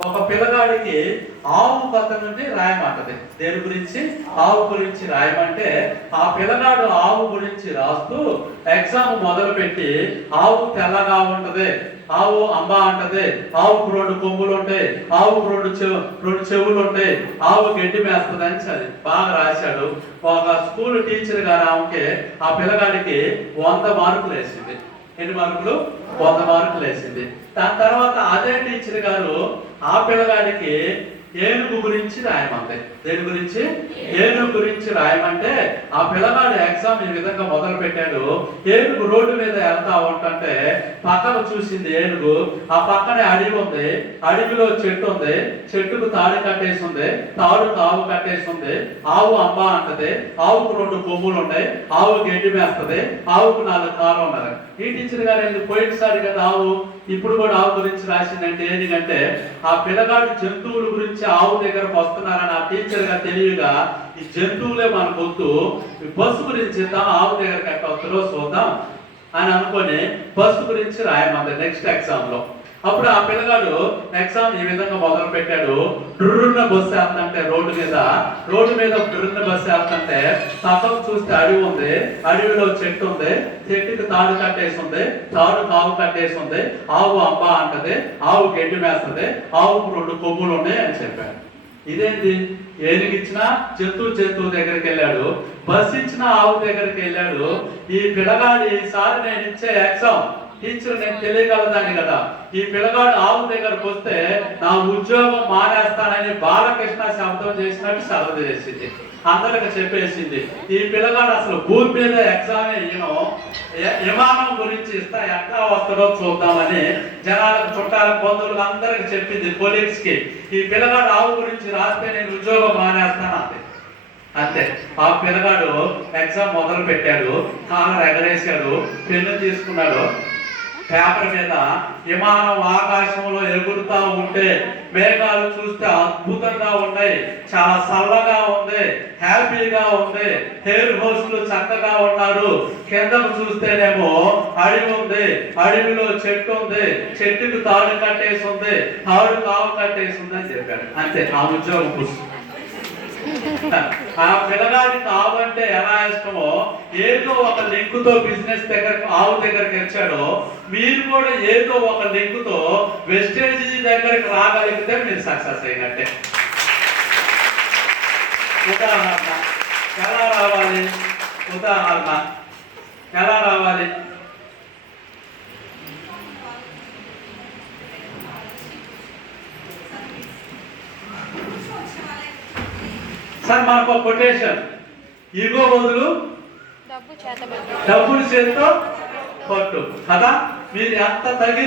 ఒక పిల్లగాడికి ఆవు కథ నుండి రాయమంటది. దేని గురించి? ఆవు గురించి రాయమంటే ఆ పిల్లగాడు ఆవు గురించి రాస్తూ ఎగ్జామ్ మొదలు పెట్టి ఆవు తెల్లగా ఉంటది ఆవు అంబ అంటది ఆవుకు రెండు కొమ్ములు ఉంటాయి ఆవుకు రెండు రెండు చెవులు ఉంటాయి ఆవు గడ్డి మేస్తుంది అని చదివి బాగా రాశాడు. ఒక స్కూల్ టీచర్ గారు ఆమెకి ఆ పిల్లగాడికి వంద మార్కులు వేసింది ఎన్ని మార్కులు? వంద మార్కులు వేసింది. దాని తర్వాత అదే టీచర్ గారు ఆ పిల్లగాడికి ఏనుగు గురించి రాయమంటే దేని గురించి? ఏనుగు గురించి రాయమంటే ఆ పిల్లవాడు ఎగ్జామ్ ఈ విధంగా మొదలు పెట్టాడు. ఏనుగు రోడ్డు మీద వెళ్తా ఉంటుంటే పక్కన చూసింది ఏనుగు. ఆ పక్కనే అడవి ఉంది. అడవిలో చెట్టు ఉంది. చెట్టుకు తాడు కట్టేసి ఉంది తాడుకు ఆవు కట్టేసి ఉంది ఆవు అమ్మ అంటది. ఆవుకు రెండు కొమ్ములు ఉంటాయి ఆవు గడ్డి మేస్తుంది. ఆవుకు నాలుగు కాలు ఉన్నది ఈ టీచర్ గారు పోయినసారి కదా ఆవు ఇప్పుడు కూడా ఆవు గురించి రాసిందంటే ఏంటంటే ఆ పిల్లగాడు జంతువుల గురించి ఆవు దగ్గరకు వస్తున్నారని ఆ టీచర్గా తెలియగా ఈ జంతువులే మనకు వద్దు బస్సు గురించి ఆవు దగ్గరకు ఎక్కడ వస్తారో చూద్దాం అని అనుకొని బస్సు గురించి రాయమంట నెక్స్ట్ ఎగ్జామ్లో. అప్పుడు ఆ పిల్లగాడు ఎగ్జామ్ ఈ విధంగా మొదలు పెట్టాడు. డుర్రున్న బస్సు వెళ్తుంటే రోడ్డు మీద. రోడ్డు మీద డుర్రున్న బస్సు వెళ్తుంటే సగం చూస్తే అడవి ఉంది అడవిలో చెట్టు ఉంది చెట్టుకి తాడు కట్టేసి ఉంది తాడు ఆవు కట్టేసి ఉంది ఆవు అబ్బ అంటది ఆవు గడ్డి మేస్తుంది ఆవు రెండు కొమ్ములు ఉన్నాయి అని చెప్పాడు. ఇదేంటి? ఏనుగిచ్చినా జంతువు జంతువు దగ్గరికి వెళ్ళాడు. బస్సు ఇచ్చిన ఆవు దగ్గరికి వెళ్ళాడు. ఈ పిల్లగాడు ఈసారి నేను ఇచ్చే ఎగ్జామ్ టీచర్ నేను తెలియగలదాన్ని కదా. ఈ పిల్లగాడు ఆవు దగ్గరకు వస్తే నా ఉద్యోగం మానేస్తానని బాలకృష్ణ శబ్దం చేసినట్టు సెలవు చేసింది. అందరికి చెప్పేసింది. ఈ పిల్లగాడు అసలు భూమి మీద ఎగ్జామ్ వేయను విమానం గురించి ఇస్తా ఎట్లా వస్తాడో చూద్దామని జనాలకు చుట్టాల బంధువులకు అందరికి చెప్పింది పోలీస్కి. ఈ పిల్లగాడు ఆవు గురించి రాస్తే నేను ఉద్యోగం మానేస్తాను అంతే అంతే. ఆ పిల్లగాడు ఎగ్జామ్ మొదలు పెట్టాడు కాలర్ ఎగరేశాడు. పెన్ను తీసుకున్నాడు. పేపర్ మీద విమానం ఆకాశంలో ఎగురుతా ఉంటే మేఘాలు చూస్తే అద్భుతంగా ఉన్నాయి చాలా చల్లగా ఉంది హ్యాపీగా ఉంది హెయిర్ హోస్ట్లు చక్కగా ఉన్నారు కిందకు చూస్తేనేమో అడవి ఉంది అడవిలో చెట్టు ఉంది చెట్టుకు తాడు కట్టేసి ఉంది తాడు కావు కట్టేసి ఉంది అని చెప్పాడు. అంతే ఆ ఉద్యోగం పుస్తకం ఆ పిల్లగాడికి ఆవు అంటే ఎలా ఇష్టమో ఏదో ఒక లింక్తో బిజినెస్ దగ్గర ఆవు దగ్గరికి వచ్చాడో మీరు కూడా ఏదో ఒక లింకుతో వెస్టేజ్ దగ్గరికి రాగలిగితే మీరు సక్సెస్ అయినట్టే. ఉదాహరణ ఎలా రావాలి? ఉదాహరణ ఎలా రావాలి? సార్ మనకు కొటేషన్. ఈగో బదులు డబ్బులు చేతితో పట్టు కదా? మీరు ఎంత తగి